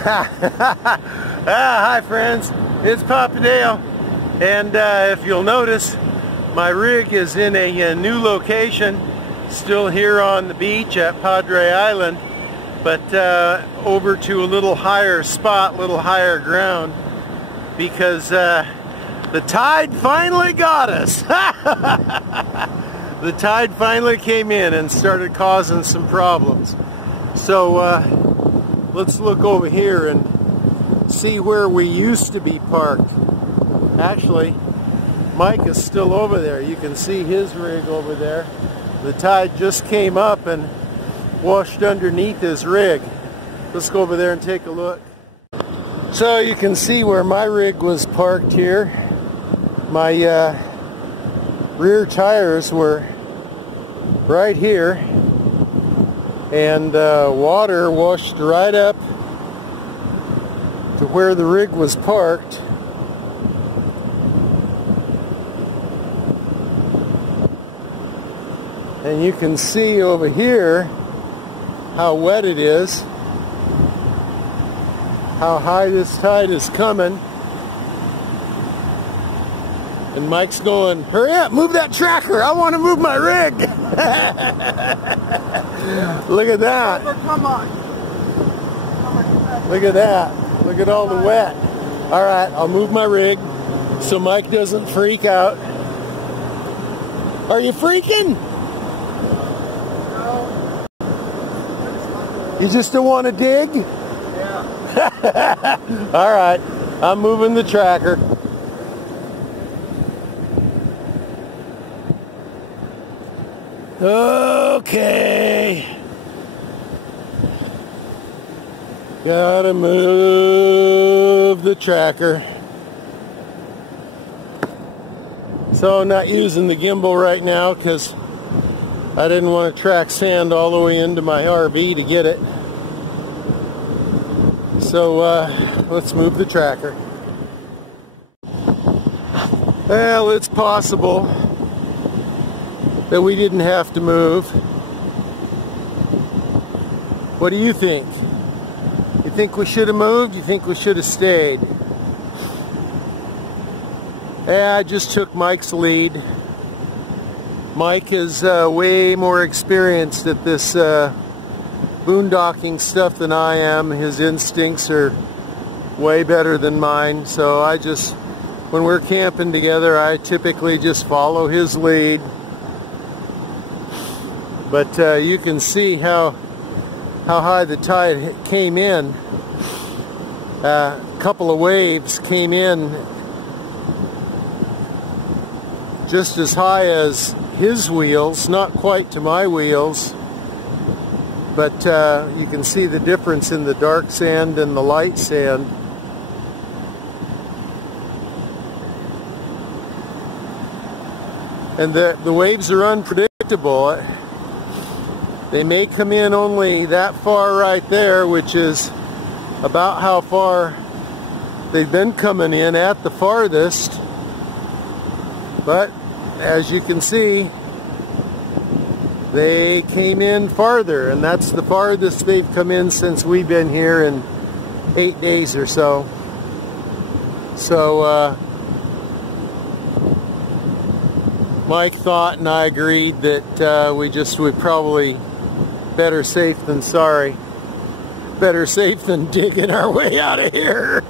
Hi friends, it's Papa Dale, and if you'll notice, my rig is in a new location, still here on the beach at Padre Island, but over to a little higher spot, little higher ground, because the tide finally got us. The tide finally came in and started causing some problems. So let's look over here and see where we used to be parked. Actually, Mike is still over there. You can see his rig over there. The tide just came up and washed underneath his rig. Let's go over there and take a look. So you can see where my rig was parked here. My rear tires were right here, and water washed right up to where the rig was parked. And you can see over here how wet it is, how high this tide is coming. And Mike's going, hurry up, move that tracker, I want to move my rig. Look at that. Come on. Look at that. Look at all the wet. All right, I'll move my rig so Mike doesn't freak out. Are you freaking? No. You just don't want to dig? Yeah. All right, I'm moving the tracker. Okay. Gotta move the tracker. So I'm not using the gimbal right now because I didn't want to track sand all the way into my RV to get it. So let's move the tracker. Well, it's possible that we didn't have to move. What do you think? You think we should have moved? You think we should have stayed? Yeah, I just took Mike's lead. Mike is way more experienced at this boondocking stuff than I am. His instincts are way better than mine. So when we're camping together, I typically just follow his lead. But you can see how high the tide came in. A couple of waves came in just as high as his wheels, not quite to my wheels, but you can see the difference in the dark sand and the light sand. And the waves are unpredictable. They may come in only that far right there, which is about how far they've been coming in at the farthest. But as you can see, they came in farther, and that's the farthest they've come in since we've been here in 8 days or so. So Mike thought and I agreed that we would probably better safe than sorry. Better safe than digging our way out of here.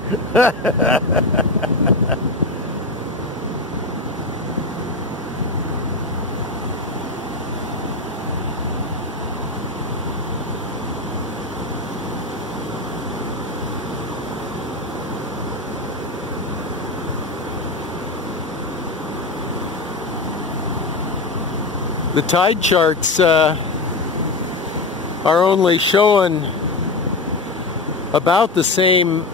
The tide charts are only showing about the same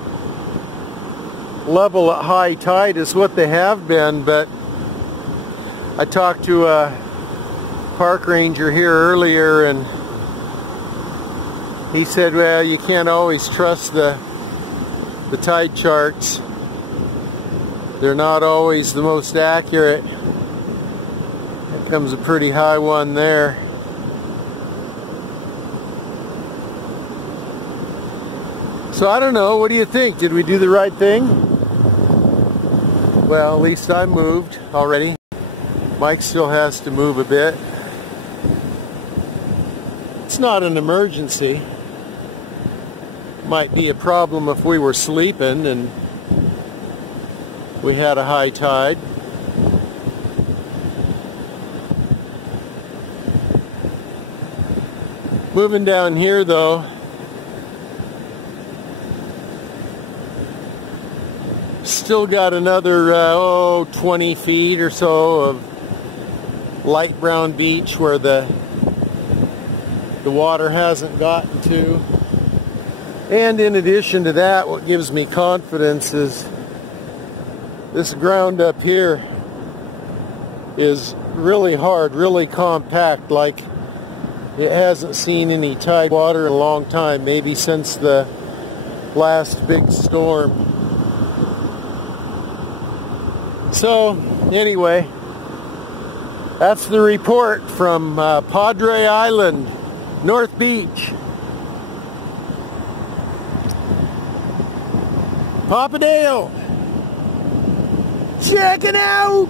level at high tide as what they have been, but I talked to a park ranger here earlier, and he said, well, you can't always trust the tide charts. They're not always the most accurate. There comes a pretty high one there. So I don't know, what do you think? Did we do the right thing? Well, at least I moved already. Mike still has to move a bit. It's not an emergency. Might be a problem if we were sleeping and we had a high tide. Moving down here though, still got another 20 feet or so of light brown beach where the water hasn't gotten to. And in addition to that, what gives me confidence is this ground up here is really hard, really compact, like it hasn't seen any tide water in a long time, maybe since the last big storm. So, anyway, that's the report from Padre Island, North Beach. Papa Dale, check it out!